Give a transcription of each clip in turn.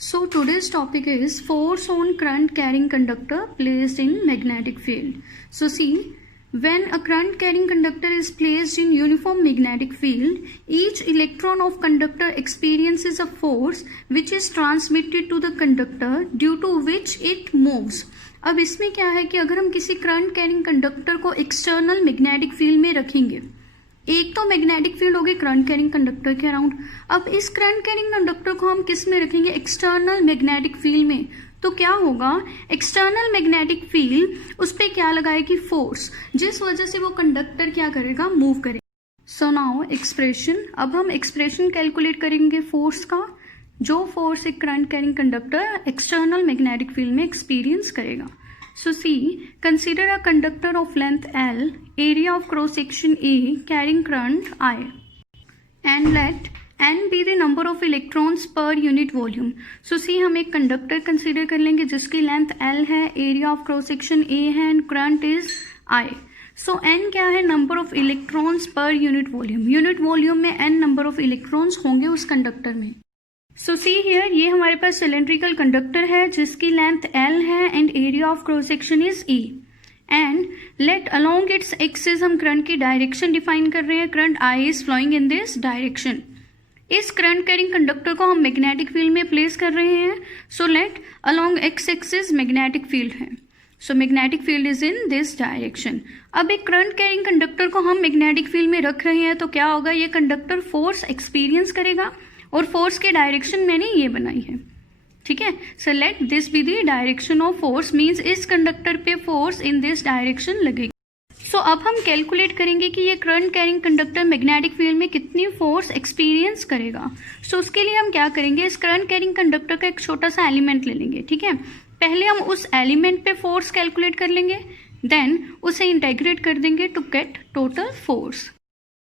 So today's topic is force on current carrying conductor placed in magnetic field. So see, when a current carrying conductor is placed in uniform magnetic field, each electron of conductor experiences a force which is transmitted to the conductor due to which it moves. अब इसमें क्या है कि अगर हम किसी current carrying conductor को external magnetic field में रखेंगे, एक तो मैग्नेटिक फील्ड होगी करंट कैरिंग कंडक्टर के अराउंड। अब इस करंट कैरिंग कंडक्टर को हम किस में रखेंगे? एक्सटर्नल मैग्नेटिक फील्ड में। तो क्या होगा? एक्सटर्नल मैग्नेटिक फील्ड उस पर क्या लगाएगी? फोर्स, जिस वजह से वो कंडक्टर क्या करेगा? मूव करेगा। सो नाउ एक्सप्रेशन, अब हम एक्सप्रेशन कैलकुलेट करेंगे फोर्स का, जो फोर्स एक current carrying conductor external magnetic field में एक्सपीरियंस करेगा। So see, consider a conductor of length L, area of cross section A, carrying current I, and let N be the number of electrons per unit volume. So see, हम एक conductor consider कर लेंगे जिसकी length L है, area of cross section A है, and current is I. So N क्या है? Number of electrons per unit volume. Unit volume में N नंबर ऑफ इलेक्ट्रॉन्स होंगे उस कंडक्टर में। सो सी हियर, ये हमारे पास सिलेंड्रिकल कंडक्टर है जिसकी लेंथ L है and area of cross section is E, and let along its axis हम करंट की डायरेक्शन डिफाइन कर रहे हैं। Current I is flowing in this direction. इस करंट कैरिंग कंडक्टर को हम मैग्नेटिक फील्ड में प्लेस कर रहे हैं। So let along x axis magnetic field है। So magnetic field is in this direction. अब एक करंट कैरिंग कंडक्टर को हम मैग्नेटिक फील्ड में रख रहे हैं तो क्या होगा? ये कंडक्टर फोर्स एक्सपीरियंस करेगा, और फोर्स की डायरेक्शन मैंने ये बनाई है, ठीक है। So let this be the direction of force, means इस कंडक्टर पे फोर्स इन दिस डायरेक्शन लगेगी। सो अब हम कैलकुलेट करेंगे कि ये current carrying conductor magnetic field में कितनी फोर्स एक्सपीरियंस करेगा। सो उसके लिए हम क्या करेंगे? इस करंट कैरिंग कंडक्टर का एक छोटा सा एलिमेंट ले लेंगे, ठीक है। पहले हम उस एलिमेंट पे फोर्स कैलकुलेट कर लेंगे, देन उसे इंटेग्रेट कर देंगे to get total force.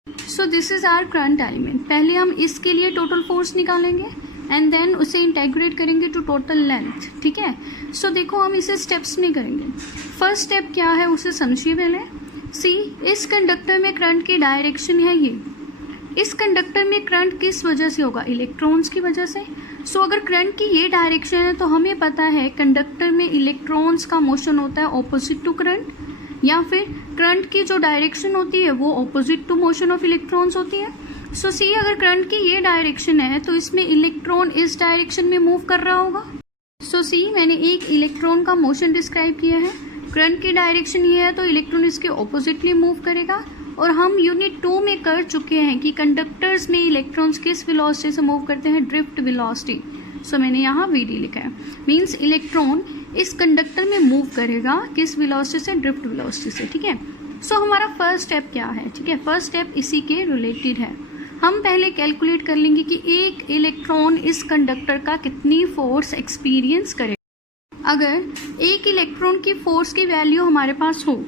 So this is our current element. पहले हम इसके लिए टोटल फोर्स निकालेंगे एंड देन उसे इंटेग्रेट करेंगे टू टोटल लेंथ, ठीक है। सो देखो, हम इसे स्टेप्स में करेंगे। फर्स्ट स्टेप क्या है उसे समझिए पहले। सी, इस कंडक्टर में करंट की डायरेक्शन है ये। इस कंडक्टर में करंट किस वजह से होगा? इलेक्ट्रॉन्स की वजह से। सो अगर करंट की ये डायरेक्शन है तो हमें पता है कंडक्टर में इलेक्ट्रॉन्स का मोशन होता है ऑपोजिट टू करंट, या फिर करंट की जो डायरेक्शन होती है वो opposite to motion of electrons होती है। सो सी, अगर करंट की ये डायरेक्शन है तो इसमें इलेक्ट्रॉन इस डायरेक्शन में मूव कर रहा होगा। सो सी, मैंने एक इलेक्ट्रॉन का मोशन डिस्क्राइब किया है। करंट की डायरेक्शन ये है तो इलेक्ट्रॉन इसके ऑपोजिटली मूव करेगा, और हम यूनिट 2 में कर चुके हैं कि कंडक्टर्स में इलेक्ट्रॉन्स किस वेलोसिटी से मूव करते हैं? Drift velocity. सो मैंने यहाँ VD लिखा है, मीन्स इलेक्ट्रॉन इस कंडक्टर में मूव करेगा किस वेलोसिटी से? ड्रिफ्ट वेलोसिटी से, ठीक है। सो हमारा फर्स्ट स्टेप क्या है? ठीक है, फर्स्ट स्टेप इसी के रिलेटेड है। हम पहले कैलकुलेट कर लेंगे कि एक इलेक्ट्रॉन इस कंडक्टर का कितनी फोर्स एक्सपीरियंस करेगा। अगर एक इलेक्ट्रॉन की फोर्स की वैल्यू हमारे पास हो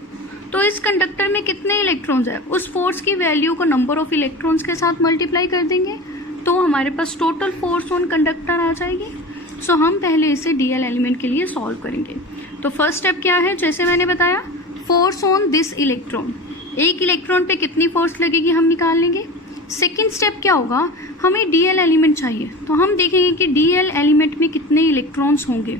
तो इस कंडक्टर में कितने इलेक्ट्रॉन्स है, उस फोर्स की वैल्यू को नंबर ऑफ इलेक्ट्रॉन्स के साथ मल्टीप्लाई कर देंगे तो हमारे पास टोटल फोर्स ऑन कंडक्टर आ जाएगी। सो हम पहले इसे DL एलिमेंट के लिए सॉल्व करेंगे। तो फर्स्ट स्टेप क्या है? जैसे मैंने बताया, फोर्स ऑन दिस इलेक्ट्रॉन, एक इलेक्ट्रॉन पे कितनी फोर्स लगेगी हम निकाल लेंगे। सेकेंड स्टेप क्या होगा? हमें DL एलिमेंट चाहिए, तो हम देखेंगे कि DL एलिमेंट में कितने इलेक्ट्रॉन्स होंगे।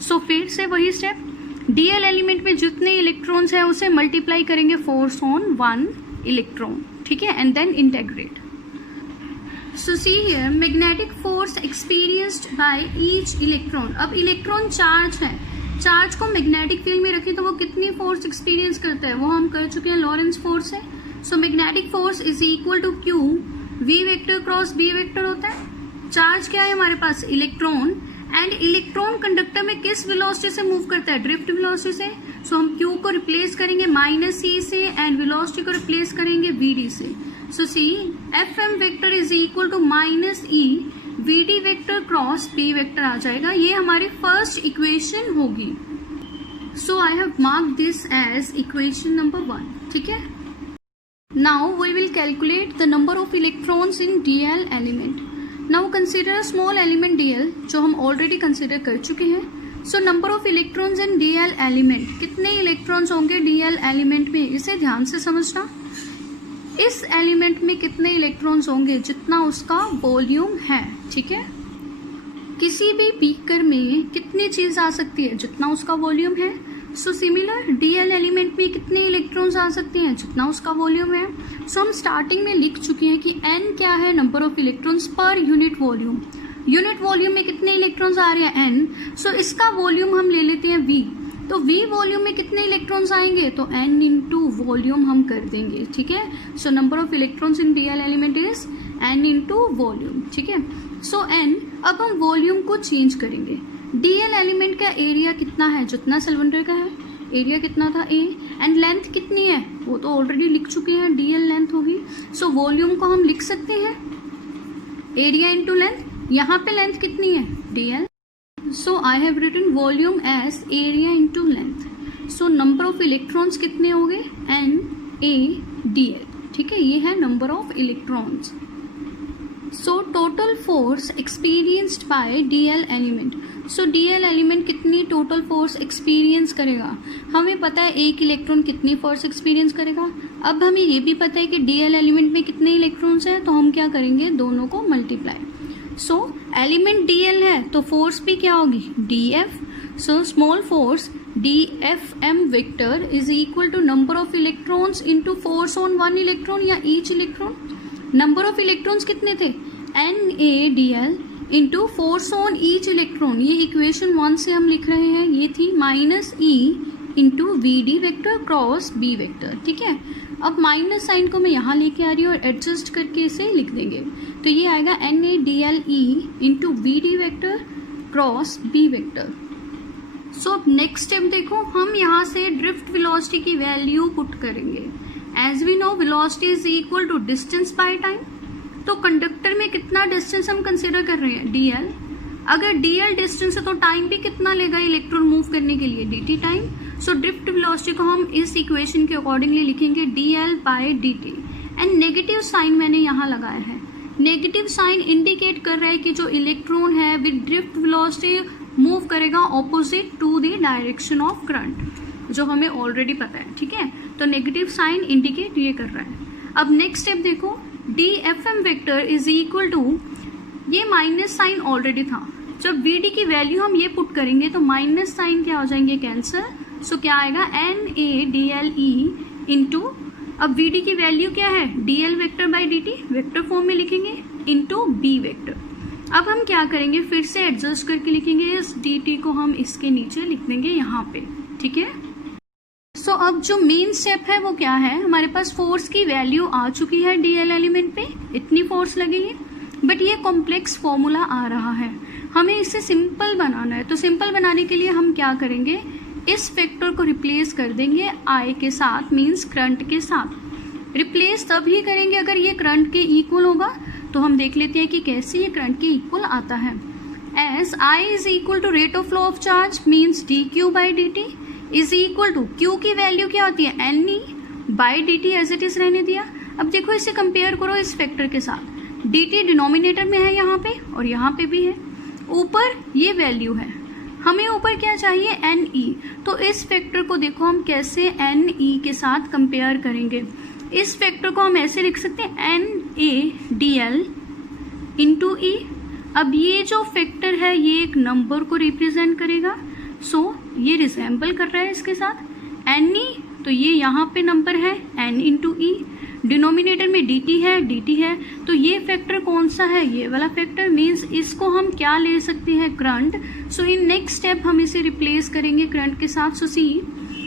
सो फिर से वही स्टेप, DL एलिमेंट में जितने इलेक्ट्रॉन्स हैं उसे मल्टीप्लाई करेंगे फोर्स ऑन 1 इलेक्ट्रॉन, ठीक है, and then integrate. So see here, magnetic force experienced by each electron. अब इलेक्ट्रॉन चार्ज है, चार्ज को मैग्नेटिक फील्ड में रखें तो वो कितनी फोर्स एक्सपीरियंस करता है वो हम कर चुके हैं, लॉरेंस फोर्स है। So magnetic force is equal to Q V vector cross B vector होता है। चार्ज क्या है हमारे पास? इलेक्ट्रॉन, एंड इलेक्ट्रॉन कंडक्टर में किस वेलोसिटी से मूव करता है? ड्रिफ्ट वेलोसिटी से। सो हम Q को रिप्लेस करेंगे -E से एंड वेलोसिटी को रिप्लेस करेंगे VD से। So see, FM vector is equal to -E VD vector cross B vector आ जाएगा। ये हमारी फर्स्ट इक्वेशन होगी। So I have marked this as equation number 1, ठीक है। Now we will calculate the number of electrons in DL element. Now consider small element DL, जो हम already consider कर चुके हैं। So number of electrons in DL element, कितने electrons होंगे DL element में, इसे ध्यान से समझना। इस एलिमेंट में कितने इलेक्ट्रॉन्स होंगे? जितना उसका वॉल्यूम है, ठीक है। किसी भी बीकर में कितनी चीज आ सकती है, जितना उसका वॉल्यूम है। सो सिमिलर डीएल एलिमेंट में कितने इलेक्ट्रॉन्स आ सकते हैं, जितना उसका वॉल्यूम है। सो हम स्टार्टिंग में लिख चुके हैं कि एन क्या है, number of electrons per unit volume. Unit volume में कितने इलेक्ट्रॉन्स आ रहे हैं, एन। सो इसका वॉल्यूम हम ले लेते हैं वी। तो वी वॉल्यूम में कितने इलेक्ट्रॉन्स आएंगे, तो एन इंटू वॉल्यूम हम कर देंगे, ठीक है। सो number of electrons in DL element is an into volume, ठीक है। सो एन, अब हम वॉल्यूम को चेंज करेंगे। डीएल एलिमेंट का एरिया कितना है, जितना सिलेंडर का है, एरिया कितना था ए, एंड लेंथ कितनी है वो तो ऑलरेडी लिख चुके हैं, डीएल लेंथ होगी। सो वॉल्यूम को हम लिख सकते हैं एरिया इंटू लेंथ। यहाँ पे लेंथ कितनी है, DL. So I have written volume as area into length. So number of electrons कितने हो गए, एन ए डी एल, ठीक है। ये है number of electrons. So total force experienced bye DL element. So DL element कितनी total force experience करेगा, हमें पता है एक इलेक्ट्रॉन कितनी फोर्स एक्सपीरियंस करेगा। अब हमें ये भी पता है कि डीएल एलिमेंट में कितने इलेक्ट्रॉन्स हैं, तो हम क्या करेंगे, दोनों को मल्टीप्लाई। सो एलिमेंट डीएल है तो फोर्स भी क्या होगी, DF. So small force DFM vector is equal to number of electrons into force on one electron या each electron. Number of electrons कितने थे, NaDl into force on each electron. ये equation 1 से हम लिख रहे हैं, ये थी minus e into VD vector cross B vector, ठीक है। अब माइनस साइन को मैं यहाँ लेके आ रही हूँ और एडजस्ट करके इसे लिख देंगे, तो ये आएगा NaDle into VD vector cross B vector. So अब नेक्स्ट स्टेप देखो, हम यहाँ से ड्रिफ्ट वेलोसिटी की वैल्यू पुट करेंगे। As we know velocity is equal to distance by time. तो कंडक्टर में कितना डिस्टेंस हम कंसिडर कर रहे हैं, DL। अगर DL डिस्टेंस है तो टाइम भी कितना लेगा इलेक्ट्रॉन मूव करने के लिए, dt time. So drift velocity को हम इस इक्वेशन के अकॉर्डिंगली लिखेंगे DL by dt। And negative sign मैंने यहाँ लगाया है। नेगेटिव साइन इंडिकेट कर रहा है कि जो इलेक्ट्रॉन है विद ड्रिफ्ट वेलोसिटी मूव करेगा opposite to the direction of current, जो हमें ऑलरेडी पता है, ठीक है। तो नेगेटिव साइन इंडिकेट ये कर रहा है। अब नेक्स्ट स्टेप देखो, DFM vector is equal to, ये माइनस साइन ऑलरेडी था, जब VD की वैल्यू हम ये पुट करेंगे तो माइनस साइन क्या हो जाएंगे, कैंसर। सो क्या आएगा, NaDle इंटू, अब VD की वैल्यू क्या है, DL vector by DT, vector form में लिखेंगे, इंटू B वेक्टर। अब हम क्या करेंगे, फिर से एडजस्ट करके लिखेंगे, इस dt को हम इसके नीचे लिख देंगे यहाँ पे, ठीक है। सो अब जो मेन स्टेप है वो क्या है, हमारे पास फोर्स की वैल्यू आ चुकी है डीएल एलिमेंट पे, इतनी फोर्स लगेगी, बट ये कॉम्प्लेक्स फॉर्मूला आ रहा है, हमें इसे सिंपल बनाना है। तो सिंपल बनाने के लिए हम क्या करेंगे, इस फैक्टर को रिप्लेस कर देंगे I के साथ, मीन्स करंट के साथ। रिप्लेस तभी करेंगे अगर ये करंट के इक्वल होगा। तो हम देख लेते हैं कि कैसे ये करंट के इक्वल आता है। As I is equal to rate of flow of charge means dq by dt is equal to, q की वैल्यू क्या होती है, ne बाई dt, एज इट इज रहने दिया। अब देखो इसे कंपेयर करो इस फैक्टर के साथ, dt डिनोमिनेटर में है यहाँ पे और यहाँ पे भी है, ऊपर ये वैल्यू है, हमें ऊपर क्या चाहिए, ne। तो इस फैक्टर को देखो हम कैसे ne के साथ कंपेयर करेंगे। इस फैक्टर को हम ऐसे लिख सकते हैं, NaDl इंटू E। अब ये जो फैक्टर है ये एक नंबर को रिप्रेजेंट करेगा, सो ये रिजेंबल कर रहा है इसके साथ। Ne तो ये यहाँ पे नंबर है n इंटू E, डिनोमिनेटर में dt है, तो ये फैक्टर कौन सा है, ये वाला फैक्टर, मीन्स इसको हम क्या ले सकते हैं, current. So in next step हम इसे रिप्लेस करेंगे करंट के साथ। So see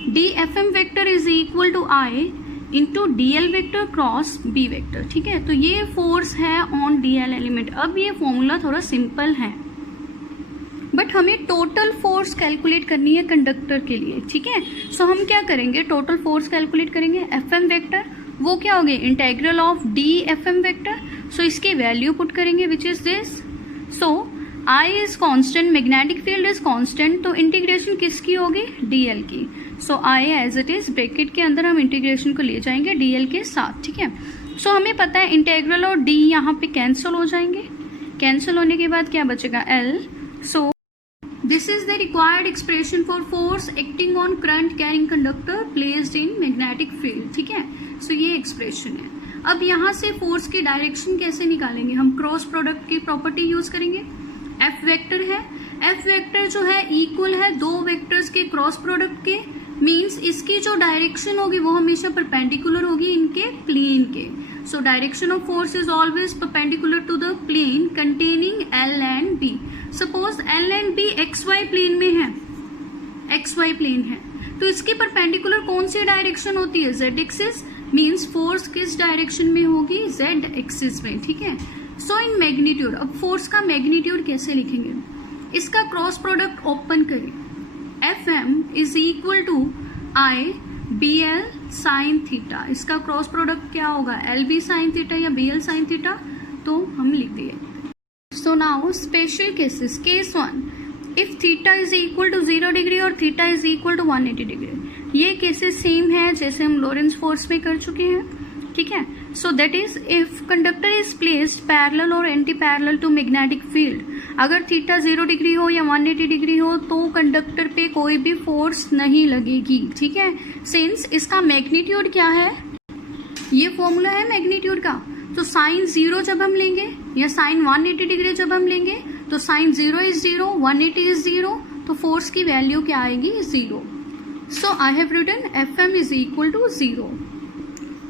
DFM vector is equal to I into DL vector cross B vector, ठीक है। तो ये फोर्स है ऑन DL एलिमेंट। अब ये फॉर्मूला थोड़ा सिंपल है, बट हमें टोटल फोर्स कैलकुलेट करनी है कंडक्टर के लिए, ठीक है। सो हम क्या करेंगे, टोटल फोर्स कैलकुलेट करेंगे। FM वेक्टर वो क्या हो गए, integral of DFM vector. So इसकी वैल्यू पुट करेंगे which is this. So I is constant, magnetic field is constant, तो इंटीग्रेशन किसकी होगी, DL की। So I as it is bracket के अंदर हम इंटीग्रेशन को ले जाएंगे DL के साथ, ठीक है। सो हमें पता है इंटेग्रल और D यहाँ पे कैंसिल हो जाएंगे, कैंसिल होने के बाद क्या बचेगा, L। So this is the required expression for force acting on current carrying conductor placed in magnetic field, ठीक है। सो ये एक्सप्रेशन है। अब यहाँ से फोर्स की डायरेक्शन कैसे निकालेंगे, हम क्रॉस प्रोडक्ट की प्रॉपर्टी यूज करेंगे। एफ वेक्टर है। एफ वेक्टर जो है इक्वल है दो वेक्टर्स के क्रॉस प्रोडक्ट के, मीन्स इसकी जो डायरेक्शन होगी वो हमेशा परपेंडिकुलर होगी इनके प्लेन के। So direction of force is always perpendicular to the plane containing L and B. Suppose L and B X Y plane में है, एक्स वाई प्लेन है, तो इसकी परपेंडिकुलर कौन सी डायरेक्शन होती है, जेड एक्सिस, मीन्स फोर्स किस डायरेक्शन में होगी, जेड एक्सिस में, ठीक है। सो इन मैग्नीट्यूड, अब फोर्स का मैग्नीट्यूड कैसे लिखेंगे, इसका क्रॉस प्रोडक्ट ओपन करें, F M is equal to I B L sine theta. इसका क्रॉस प्रोडक्ट क्या होगा, एल बी साइन थीटा या बी एल साइन थीटा, तो हम लिख दिए। So now special cases, case 1, if theta is equal to 0 degree और theta is equal to 180 degree. ये केसेस सेम है जैसे हम लॉरेंस फोर्स में कर चुके हैं, ठीक है। So that is if conductor is placed parallel और anti parallel to magnetic field. अगर थीटा 0 डिग्री हो या 180 डिग्री हो तो कंडक्टर पे कोई भी फोर्स नहीं लगेगी, ठीक है। सिंस इसका मैग्नीट्यूड क्या है, ये फॉर्मूला है मैग्नीट्यूड का, तो साइन 0 जब हम लेंगे या साइन 180 डिग्री जब हम लेंगे तो साइन 0 इज 0, 180 इज 0, तो फोर्स की वैल्यू क्या आएगी, 0। So I have written F M is equal to 0।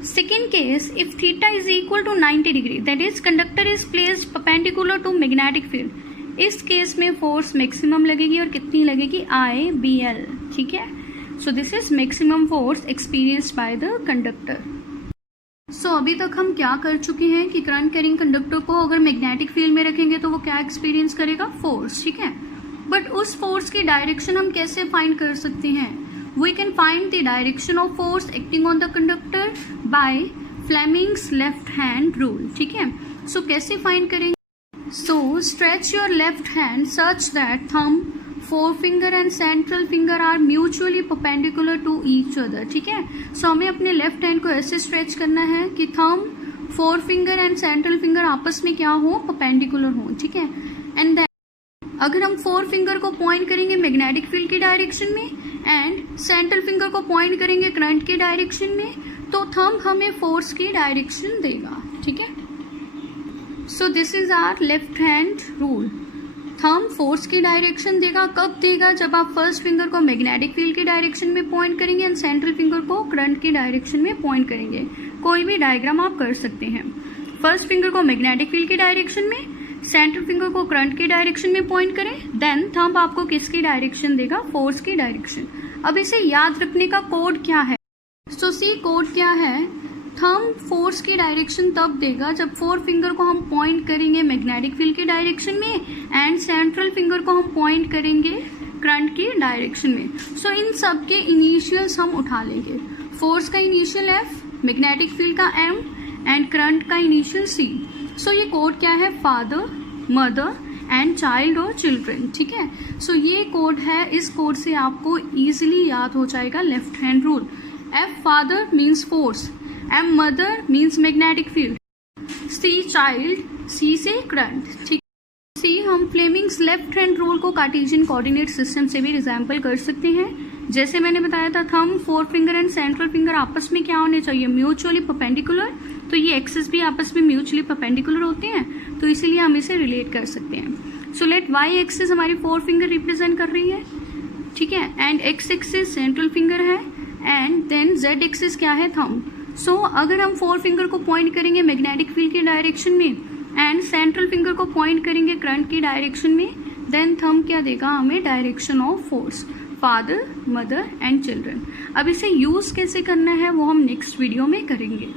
Second case, if theta is equal to 90 degree, that is conductor is placed perpendicular to magnetic field. इस case में force maximum लगेगी और कितनी लगेगी, I B L, ठीक है। So this is maximum force experienced by the conductor. सो अभी तक हम क्या कर चुके हैं कि करंट कैरिंग कंडक्टर को अगर मैग्नेटिक फील्ड में रखेंगे तो वो क्या एक्सपीरियंस करेगा, फोर्स, ठीक है। बट उस फोर्स की डायरेक्शन हम कैसे फाइंड कर सकते हैं, we can find the direction of force acting on the conductor by Fleming's left hand rule, ठीक है। So कैसे find करेंगे, so stretch your left hand such that thumb, forefinger and central finger are mutually perpendicular to each other, ठीक है। So हमें अपने left hand को ऐसे स्ट्रेच करना है कि thumb, four finger and central finger आपस में क्या हो, परपेंडिकुलर हो, ठीक है। एंड देन अगर हम फोर फिंगर को पॉइंट करेंगे मैग्नेटिक फील्ड की डायरेक्शन में एंड सेंट्रल फिंगर को पॉइंट करेंगे करंट की डायरेक्शन में, तो थंब हमें फोर्स की डायरेक्शन देगा, ठीक है। So this is our left hand rule. Thumb force की डायरेक्शन देगा, कब देगा, जब आप फर्स्ट फिंगर को मैग्नेटिक फील्ड की डायरेक्शन में पॉइंट करेंगे एंड सेंट्रल फिंगर को करंट की डायरेक्शन में पॉइंट करेंगे। कोई भी डायग्राम आप कर सकते हैं, फर्स्ट फिंगर को मैग्नेटिक फील्ड की डायरेक्शन में, सेंट्रल फिंगर को करंट की डायरेक्शन में पॉइंट करें, देन थंब आपको किसकी डायरेक्शन देगा, फोर्स की डायरेक्शन। अब इसे याद रखने का कोड क्या है, सो सी कोड क्या है, थंब फोर्स की डायरेक्शन तब देगा जब फोर फिंगर को हम पॉइंट करेंगे मैग्नेटिक फील्ड की डायरेक्शन में एंड सेंट्रल फिंगर को हम पॉइंट करेंगे करंट की डायरेक्शन में। सो इन सब के इनिशियल्स हम उठा लेंगे, फोर्स का इनिशियल एफ, मैग्नेटिक फील्ड का एम एंड करंट का इनिशियल सी। सो ये कोड क्या है, फादर, मदर एंड चाइल्ड और चिल्ड्रन, ठीक है। सो ये कोड है, इस कोड से आपको इजीली याद हो जाएगा left hand rule. F father means force, M mother means magnetic field, C child, C से करंट, ठीक। सी हम फ्लेमिंग्स लेफ्ट हैंड रूल को कार्टेशियन कोऑर्डिनेट सिस्टम से भी रिजेंबल कर सकते हैं। जैसे मैंने बताया था, thumb, four finger and central finger आपस में क्या होने चाहिए, म्यूचुअली परपेंडिकुलर, तो ये एक्सिस भी आपस में म्यूचुअली परपेंडिकुलर होते हैं, तो इसीलिए हम इसे रिलेट कर सकते हैं। सो लेट वाई एक्सिस हमारी फोर फिंगर रिप्रेजेंट कर रही है, ठीक है, and x axis central finger है एंड देन जेड एक्सिस क्या है, थंब। सो अगर हम फोर फिंगर को पॉइंट करेंगे मैग्नेटिक फील्ड की डायरेक्शन में एंड सेंट्रल फिंगर को पॉइंट करेंगे करंट की डायरेक्शन में, देन थंब क्या देगा हमें, direction of force, father, mother and children. अब इसे यूज कैसे करना है वो हम नेक्स्ट वीडियो में करेंगे।